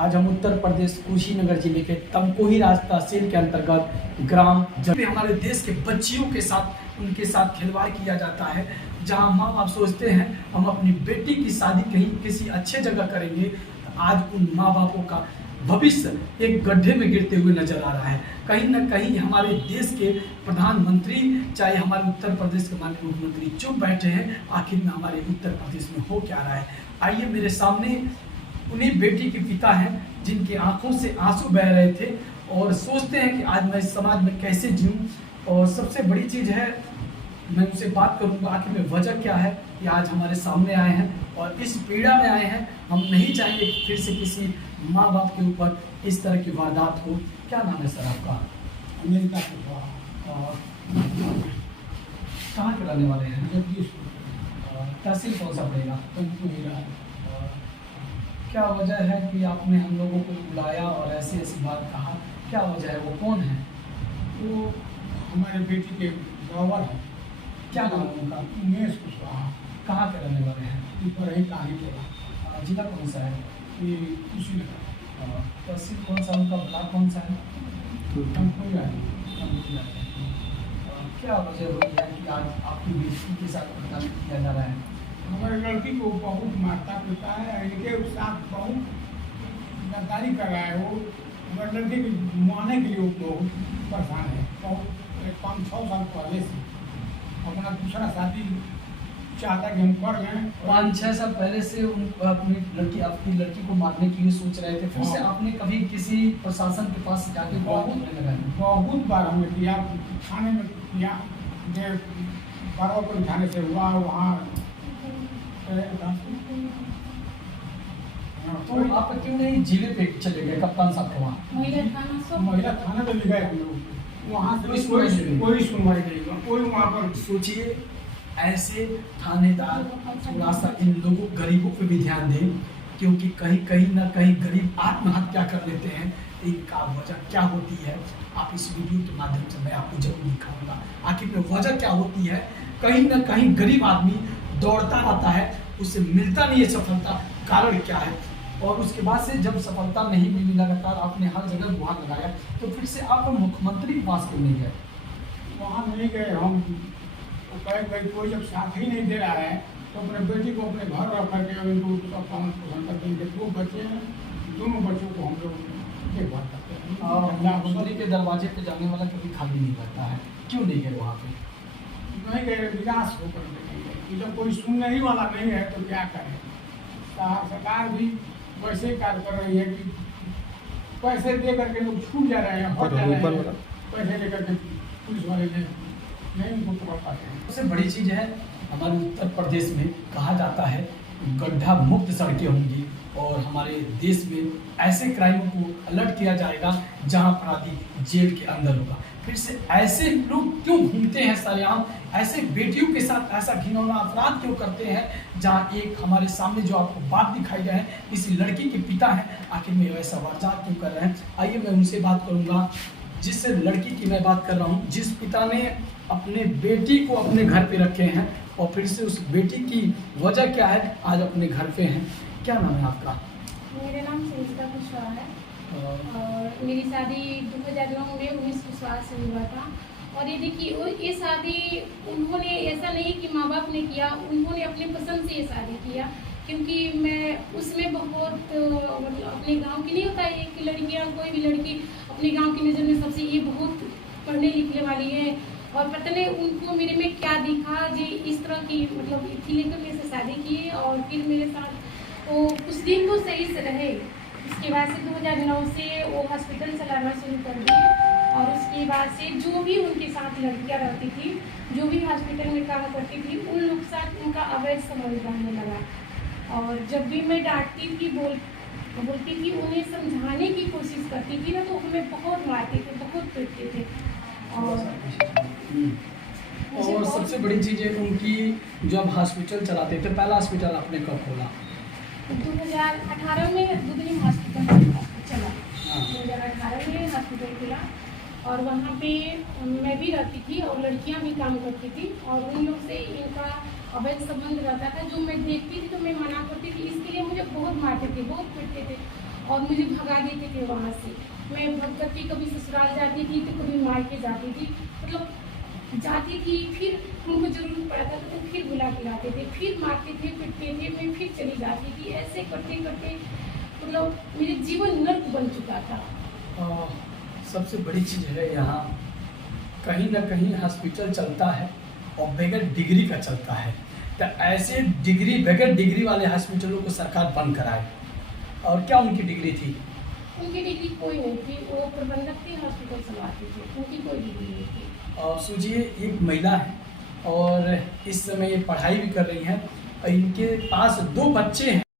आज हम उत्तर प्रदेश कुशीनगर जिले के तमकोही राज तहसील के अंतर्गत ग्राम जब हमारे देश के बच्चियों के साथ उनके साथ खिलवाड़ किया जाता है, जहां माँ बाप सोचते हैं हम अपनी बेटी की शादी कहीं किसी अच्छे जगह करेंगे, तो आज उन माँ बापों का भविष्य एक गड्ढे में गिरते हुए नजर आ रहा है। कहीं ना कहीं हमारे देश के प्रधानमंत्री, चाहे हमारे उत्तर प्रदेश के माननीय मुख्यमंत्री चुप बैठे हैं। आखिर में हमारे उत्तर प्रदेश में हो क्या रहा है? आइए, मेरे सामने उन्हीं बेटी के पिता हैं जिनके आंखों से आंसू बह रहे थे और सोचते हैं कि आज मैं इस समाज में कैसे जीऊं। और सबसे बड़ी चीज़ है, मैं उनसे बात करूंगा आखिर में वजह क्या है कि आज हमारे सामने आए हैं और इस पीड़ा में आए हैं। हम नहीं चाहेंगे कि फिर से किसी माँ बाप के ऊपर इस तरह की वारदात हो। क्या नाम है सर आपका? अमेरिका और कहाँ के रहने वाले हैं? तहसील कौन सा पड़ेगा? क्या वजह है कि आपने हम लोगों को बुलाया और ऐसी ऐसी बात कहा? क्या वजह है? वो कौन है? वो हमारे बेटी के गौवर है। क्या नाम है उनका? उमेश कुशवाहा। कहाँ के रहने वाले हैं? ऊपर ही कहीं बोला। जिला कौन सा है? ये कुशीनगर। तहसील कौन सा, उनका ब्लॉक कौन सा है? तमकोही है। क्या वजह हुई है कि आज आपकी बेटी के साथ प्रताड़ित किया जा रहा है? हमारे लड़की को बहुत मारता पीटा है, इनके साथ बहुत गद्दारी कर रहा है। वो हमारे लड़की को मारने के लिए वो बहुत परेशान है। बहुत 5-6 साल पहले से अपना दूसरा शादी चाहता कि हम कर लें। 5-6 साल पहले से आपकी लड़की को मारने की ये सोच रहे थे। फिर से आपने कभी किसी प्रशासन के पास जाके बहुत बार हमने किया, थाने में किया, बाराबंकी थाने से हुआ वहाँ। तो आप क्यों नहीं जिले पे चले गए कप्तान साहब के वहाँ? महिला थाना तो गए हम लोग, वहाँ से कोई सुनवाई नहीं हुआ। कोई वहाँ पर सोचिए, ऐसे थानेदार थोड़ा सा इन लोगों गरीबों पे भी ध्यान दें, क्योंकि कहीं ना कहीं गरीब आत्महत्या कर लेते हैं। इनका वजह क्या होती है, आप इस वीडियो के माध्यम से मैं आपको जरूर दिखाऊंगा। आखिर में वजह क्या होती है? कहीं ना कहीं गरीब आदमी दौड़ता रहता है, उसे मिलता नहीं है सफलता। कारण क्या है? और उसके बाद से जब सफलता नहीं मिली, लगातार आपने हर जगह गुहार लगाया, तो फिर से आप मुख्यमंत्री के पास क्यों नहीं गए? वहाँ नहीं गए हम। कहीं कोई जब साथ ही नहीं दे रहा है तो अपने बेटी को अपने घर रख करके उनको पालन पोषण करते हैं। 2 बच्चे हैं, दोनों बच्चों को हम लोग देखभाल करते हैं। मुख्यमंत्री के दरवाजे पे जाने वाला कभी खाली नहीं रहता है, क्यों नहीं गए वहाँ पे? नहीं गए, निराश होकर नहीं गए। जब कोई सुनने ही वाला नहीं है तो क्या करें? सरकार भी वैसे ही कार्य कर रही है कि पैसे दे करके लोग छूट जा रहे हैं, हट जा रहे हैं। पैसे लेकर के पुलिस वाले नहीं उनको पकड़ पाते हैं। सबसे बड़ी चीज़ है, हमारे उत्तर प्रदेश में कहा जाता है गड्ढा मुक्त सड़कें होंगी और हमारे देश में ऐसे क्राइम को अलर्ट किया जाएगा जहां अपराधी जेल के अंदर होगा। फिर से ऐसे लोग क्यों घूमते हैं सरेआम, ऐसे बेटियों के साथ ऐसा घिनौना अपराध क्यों करते हैं? जहां एक हमारे सामने जो आपको बात दिखाई गई है, इसी लड़की के पिता हैं, आखिर में वैसा वारदात क्यों कर रहे हैं? आइए, मैं उनसे बात करूंगा जिस लड़की की मैं बात कर रहा हूँ, जिस पिता ने अपने बेटी को अपने घर पे रखे हैं और फिर से उस बेटी की वजह क्या है आज अपने घर पे हैं। क्या नाम है आपका? मेरा नाम संगीता कुशवाहा है और मेरी शादी 2009 में उमेश कुशवाहा से हुआ था। और ये देखिए, ये शादी उन्होंने ऐसा नहीं कि माँ बाप ने किया, उन्होंने अपने पसंद से ये शादी किया। क्योंकि मैं उसमें बहुत मतलब अपने गांव की नहीं होता है कि लड़कियां, कोई भी लड़की अपने गांव की नज़र में सबसे ये बहुत पढ़ने लिखने वाली है, और पता नहीं उनको मेरे में क्या दिखा जी इस तरह की मतलब इतनी लेकर मेरे से शादी की। और फिर मेरे साथ वो कुछ दिन तो सही से रहे, उसके बाद से 2009 से वो हॉस्पिटल चलाना शुरू कर दिए। और उसके बाद से जो भी उनके साथ लड़कियां रहती थी, जो भी हॉस्पिटल में काम करती थी, उन लोग के साथ उनका अवैध संबंध रहने लगा। और जब भी मैं डांटती थी, बोलती थी, उन्हें समझाने की कोशिश करती थी ना, तो हमें बहुत मारते थे, बहुत पीटते थे। और सबसे बड़ी चीज़ है उनकी, जब हॉस्पिटल चलाते थे, पहला हॉस्पिटल आपने कब खोला? 2018 में दुधनी हॉस्पिटल चला। 2018 में हॉस्पिटल खुला और वहाँ पे मैं भी रहती थी और लड़कियाँ भी काम करती थी। और उन लोग से इनका अवैध संबंध रहता था, जो मैं देखती थी तो मैं मना करती थी। इसके लिए मुझे बहुत मारते थे, बहुत पीटते थे। और मुझे भगा देते थे वहाँ से। मैं भग करके कभी ससुराल जाती थी तो कभी मायके जाती थी, मतलब जाती थी, फिर उनको जरूरत पड़ता था तो फिर बुला के लाते थे, फिर मारते थे, पीटते थे, मैं फिर चली जाती थी। ऐसे करते करते मतलब मेरे जीवन नर्क बन चुका था। सबसे बड़ी चीज़ है यहाँ कहीं ना कहीं हॉस्पिटल चलता है और बगैर डिग्री का चलता है, तो ऐसे बगैर डिग्री वाले हॉस्पिटलों को सरकार बंद कराए। और क्या उनकी डिग्री थी? उनकी डिग्री कोई नहीं थी, वो प्रबंधक थे, हॉस्पिटल चलाते थे, उनकी कोई डिग्री नहीं थी। और सोचिए एक महिला है और इस समय ये पढ़ाई भी कर रही हैं और इनके पास 2 बच्चे हैं।